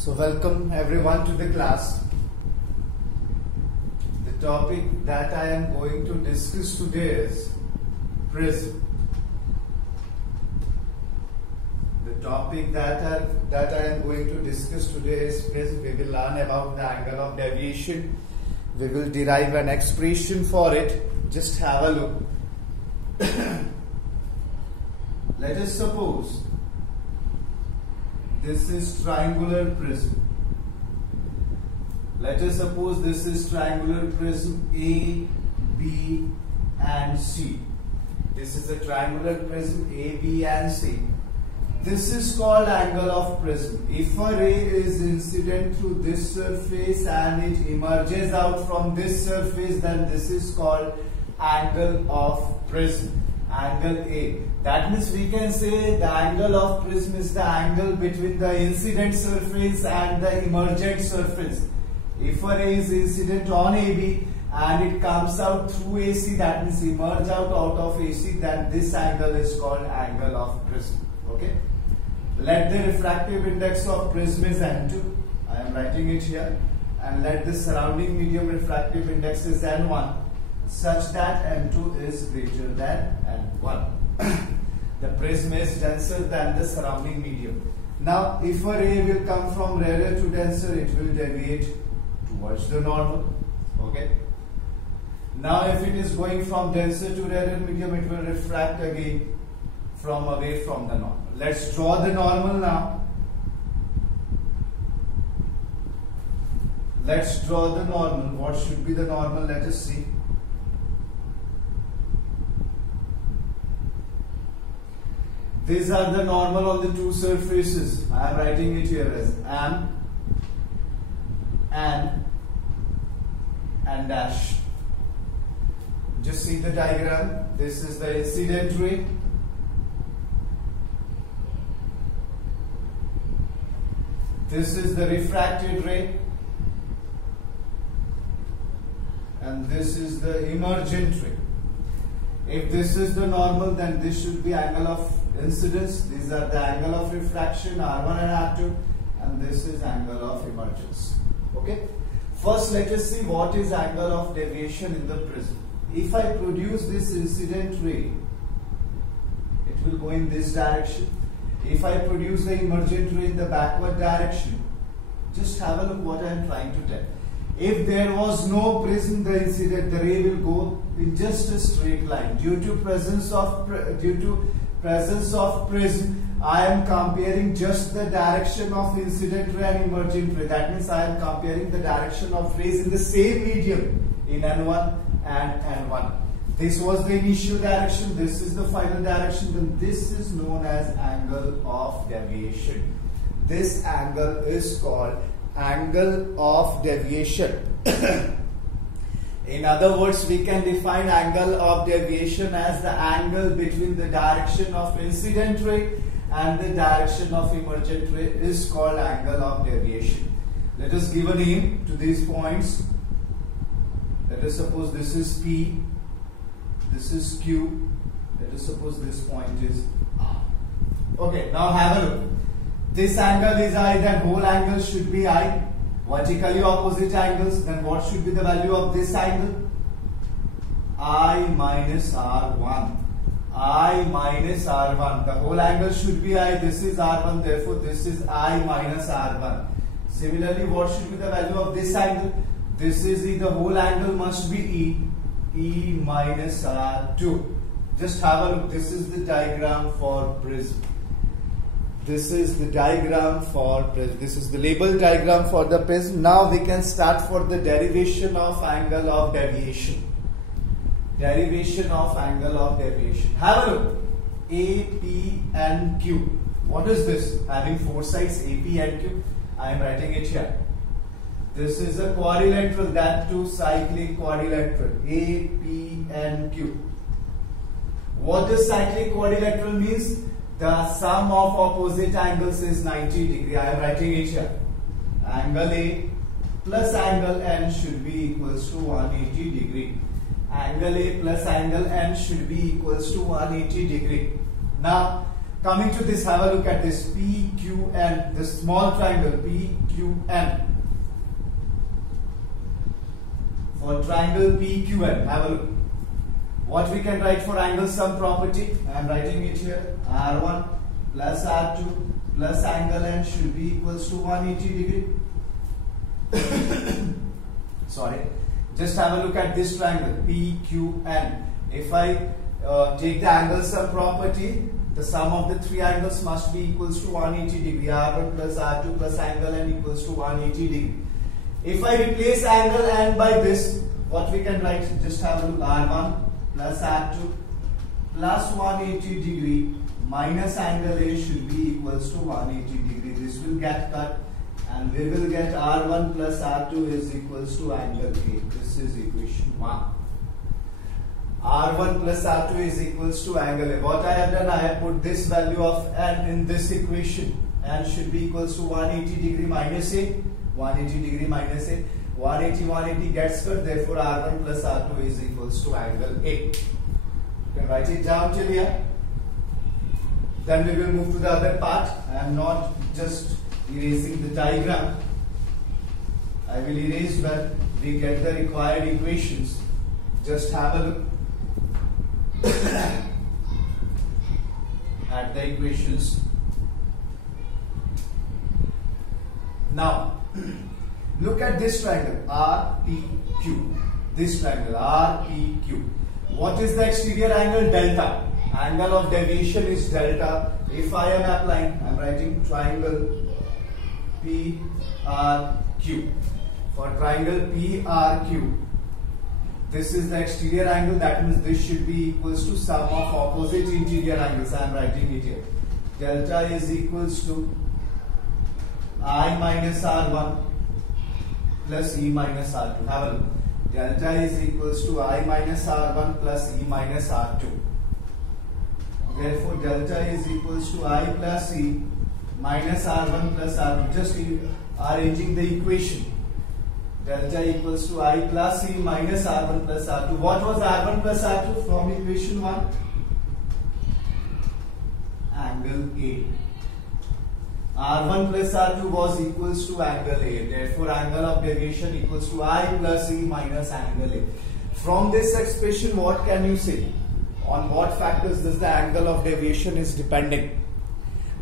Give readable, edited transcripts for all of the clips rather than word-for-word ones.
So welcome everyone to the class. The topic that I am going to discuss today is prism. The topic that I am going to discuss today is prism. We will learn about the angle of deviation. We will derive an expression for it. Just have a look. Let us suppose this is triangular prism. Let us suppose this is triangular prism A, B and C. This is a triangular prism A, B and C. This is called angle of prism. If a ray is incident through this surface and it emerges out from this surface, then this is called angle of prism. Angle A. That means we can say the angle of prism is the angle between the incident surface and the emergent surface. If a ray is incident on AB and it comes out through AC, that means emerge out of AC, then this angle is called angle of prism. Okay. Let the refractive index of prism is N2. I am writing it here. And let the surrounding medium refractive index is N1, such that N2 is greater than N1. The prism is denser than the surrounding medium. Now, if a ray will come from rarer to denser, it will deviate towards the normal. Okay. Now, if it is going from denser to rarer medium, it will refract again from away from the normal. Let's draw the normal now. Let's draw the normal. What should be the normal? Let us see. These are the normal on the two surfaces. I am writing it here as M, N and dash. Just see the diagram. This is the incident ray. This is the refracted ray. And this is the emergent ray. If this is the normal, then this should be angle of incidence. These are the angle of refraction, R1 and R2, and this is angle of emergence. Okay. First, let us see what is angle of deviation in the prism. If I produce this incident ray, it will go in this direction. If I produce the emergent ray in the backward direction, just have a look what I am trying to tell. If there was no prism, the ray will go in just a straight line. Due to presence of prism, I am comparing just the direction of incident ray and emergent ray. That means I am comparing the direction of rays in the same medium in N1 and N1. This was the initial direction, this is the final direction, then this is known as angle of deviation. This angle is called angle of deviation. In other words, we can define angle of deviation as the angle between the direction of incident ray and the direction of emergent ray is called angle of deviation. Let us give a name to these points. Let us suppose this is P, this is Q. Let us suppose this point is R. Okay, now have a look. This angle is I, then whole angle should be I. Vertically opposite angles, then what should be the value of this angle? I minus R1. I minus R1. The whole angle should be I. This is R1, therefore this is I minus R1. Similarly, what should be the value of this angle? This is E. The whole angle must be E. E minus R2. Just have a look. This is the diagram for prism. This is the diagram for prism. This is the label diagram for the prism. Now we can start for the derivation of angle of deviation. Derivation of angle of deviation. Have a look. A, P and Q. What is this? Having four sides A, P and Q. I am writing it here. This is a quadrilateral, that too cyclic quadrilateral. A, P and Q. What does cyclic quadrilateral means? The sum of opposite angles is 90 degree. I am writing it here. Angle A plus angle N should be equals to 180 degree. Angle A plus angle N should be equals to 180 degree. Now, Coming to this, have a look at this PQN, this small triangle PQN. For triangle PQN, have a look. What we can write for angle sum property? I am writing it here. R1 plus R2 plus angle N should be equals to 180 degree. Sorry. Just have a look at this triangle PQN. If I take the angle sum property, the sum of the three angles must be equals to 180 degree. R1 plus R2 plus angle N equals to 180 degree. If I replace angle N by this, what we can write? Just have a look. R1 plus R2 plus 180 degree minus angle A should be equals to 180 degree. This will get cut and we will get R1 plus R2 is equals to angle A. This is equation 1. R1 plus R2 is equals to angle A. What I have done, I have put this value of N in this equation. N should be equals to 180 degree minus A. 180 degree minus A. 180 gets cut, therefore R1 plus R2 is equals to angle A. You can write it down till here. Then we will move to the other part. I am not just erasing the diagram. I will erase when we get the required equations. Just have a look at the equations. Now, look at this triangle RPQ. This triangle RPQ. What is the exterior angle? Delta. Angle of deviation is delta. If I am applying, I am writing triangle PRQ. For triangle PRQ, this is the exterior angle. That means this should be equals to sum of opposite interior angles. I am writing it here. Delta is equals to I minus R1 plus E minus R2. Have a look. Delta is equals to I minus R1 plus E minus R2. Therefore, delta is equals to I plus E minus R1 plus R2. Just arranging the equation. Delta equals to I plus E minus R1 plus R2. What was R1 plus R2 from equation 1? Angle A. R1 plus R2 was equals to angle A. Therefore, angle of deviation equals to I plus E minus angle A. From this expression, what can you say? On what factors does the angle of deviation is depending?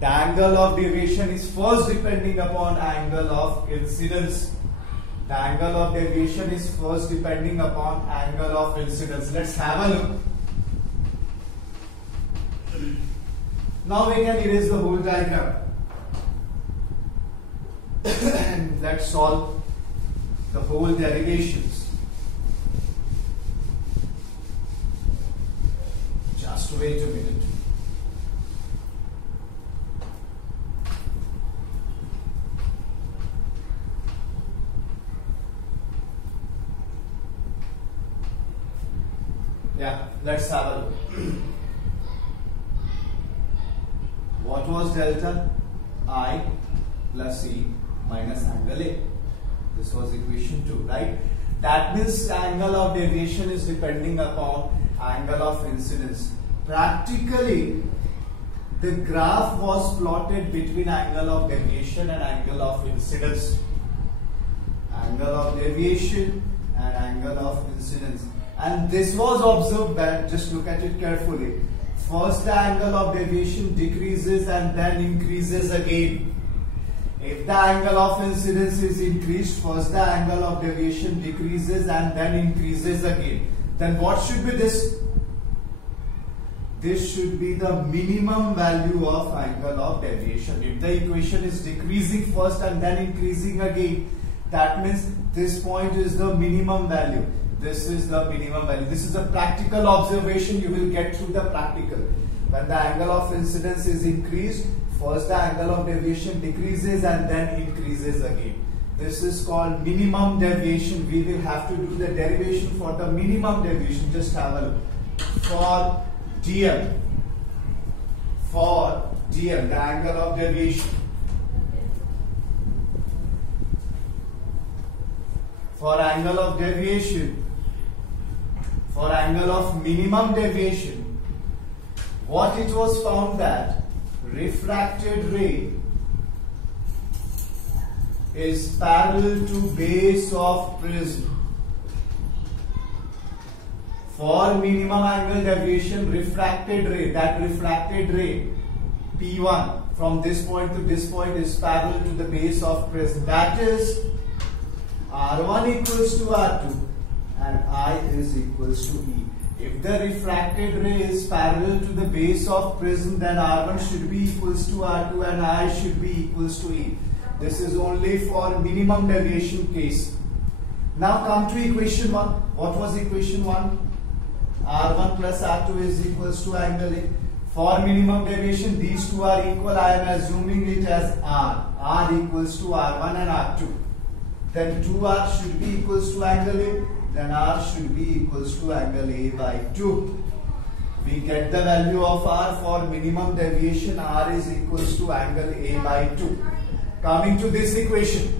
The angle of deviation is first depending upon angle of incidence. The angle of deviation is first depending upon angle of incidence. Let's have a look. Now we can erase the whole diagram. And let's solve the whole derivations. Just wait a minute. Yeah, let's have a look. What was delta? I plus E minus angle A. This was equation 2, right? That means angle of deviation is depending upon angle of incidence. Practically, the graph was plotted between angle of deviation and angle of incidence. Angle of deviation and angle of incidence. And this was observed that, just look at it carefully. First the angle of deviation decreases and then increases again. If the angle of incidence is increased, first the angle of deviation decreases and then increases again. Then what should be this? This should be the minimum value of angle of deviation. If the equation is decreasing first and then increasing again, that means this point is the minimum value. This is the minimum value. This is a practical observation you will get through the practical. When the angle of incidence is increased, first the angle of deviation decreases and then increases again. This is called minimum deviation. We will have to do the derivation for the minimum deviation. Just have a look. For DM, the angle of deviation. For angle of deviation, for angle of minimum deviation, what it was found that refracted ray is parallel to base of prism. For minimum angle deviation, refracted ray, that refracted ray P1 from this point to this point is parallel to the base of prism. That is R1 equals to R2 and I is equals to E. If the refracted ray is parallel to the base of prism, then R1 should be equals to R2 and I should be equals to E. This is only for minimum deviation case. Now come to equation 1. What was equation 1? R1 plus R2 is equals to angle A. For minimum deviation, these two are equal. I am assuming it as R. R equals to R1 and R2. Then 2R should be equals to angle A. Then R should be equals to angle A by 2. We get the value of R for minimum deviation. R is equals to angle A by 2. Coming to this equation,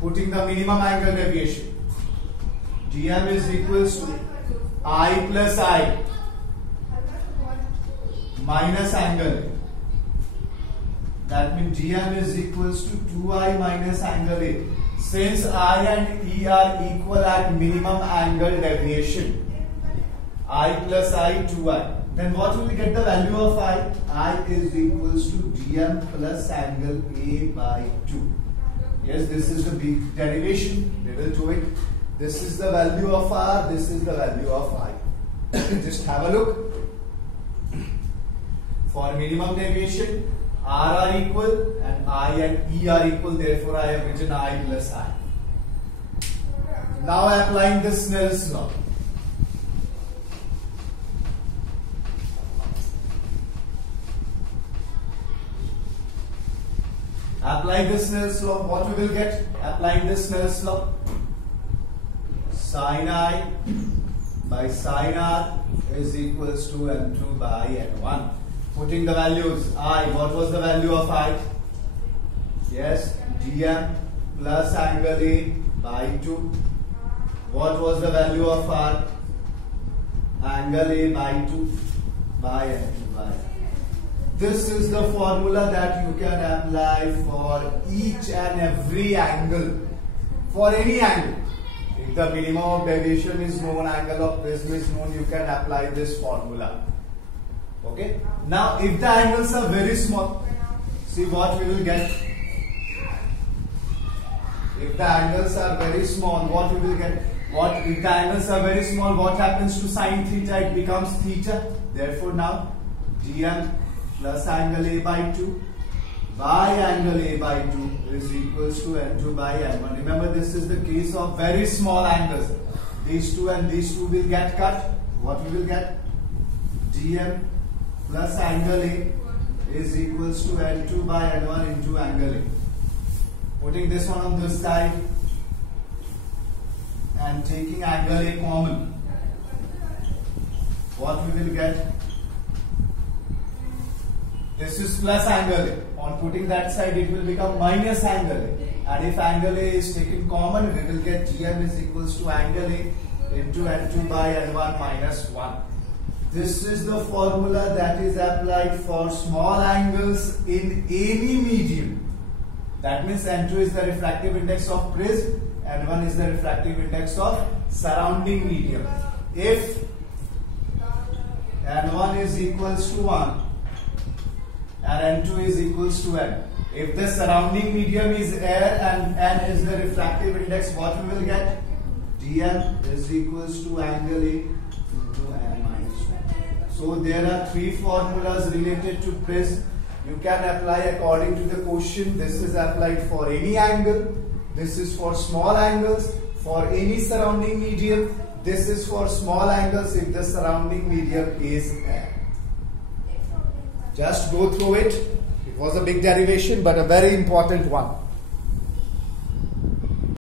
putting the minimum angle deviation, GM is equals to I plus I minus angle. That means GM is equals to 2I minus angle A. Since I and E are equal at minimum angle deviation, I plus I, 2I. Then what will we get the value of I? I is equals to GM plus angle A by 2. Yes, this is the big derivation. We will do it. This is the value of R. This is the value of I. Just have a look. For minimum deviation, R are equal and I and E are equal. Therefore, I have written I plus I. Now applying the Snell's law. Applying the Snell's law, what we will get? Applying the Snell's law, sin I by sin R is equals to N2 by N1. Putting the values, I, what was the value of I? Yes, GM plus angle A by 2. What was the value of R? Angle A by 2 by N2 by. This is the formula that you can apply for each and every angle, for any angle. If the minimum of deviation is known, angle of prism is known, you can apply this formula. Okay. Now, if the angles are very small, see what we will get. If the angles are very small, what we will get? What if the angles are very small? What happens to sin theta? It becomes theta. Therefore, now GM plus angle A by 2 by angle A by 2 is equals to N2 by N1. Remember, this is the case of very small angles. These two and these two will get cut. What we will get? GM plus angle A is equals to N2 by N1 into angle A. Putting this one on this side and taking angle A common, what we will get? This is plus angle A. On putting that side, it will become minus angle A. And if angle A is taken common, we will get GM is equals to angle A into N2 by N1 minus 1. This is the formula that is applied for small angles in any medium. That means N2 is the refractive index of prism, N1 is the refractive index of surrounding medium. If N1 is equals to 1, and N2 is equals to N. If the surrounding medium is air and N is the refractive index, what we will get? GM is equals to angle A into N minus 1. So there are three formulas related to prism. You can apply according to the question. This is applied for any angle. This is for small angles. For any surrounding medium. This is for small angles if the surrounding medium is air. Just go through it. It was a big derivation, but a very important one.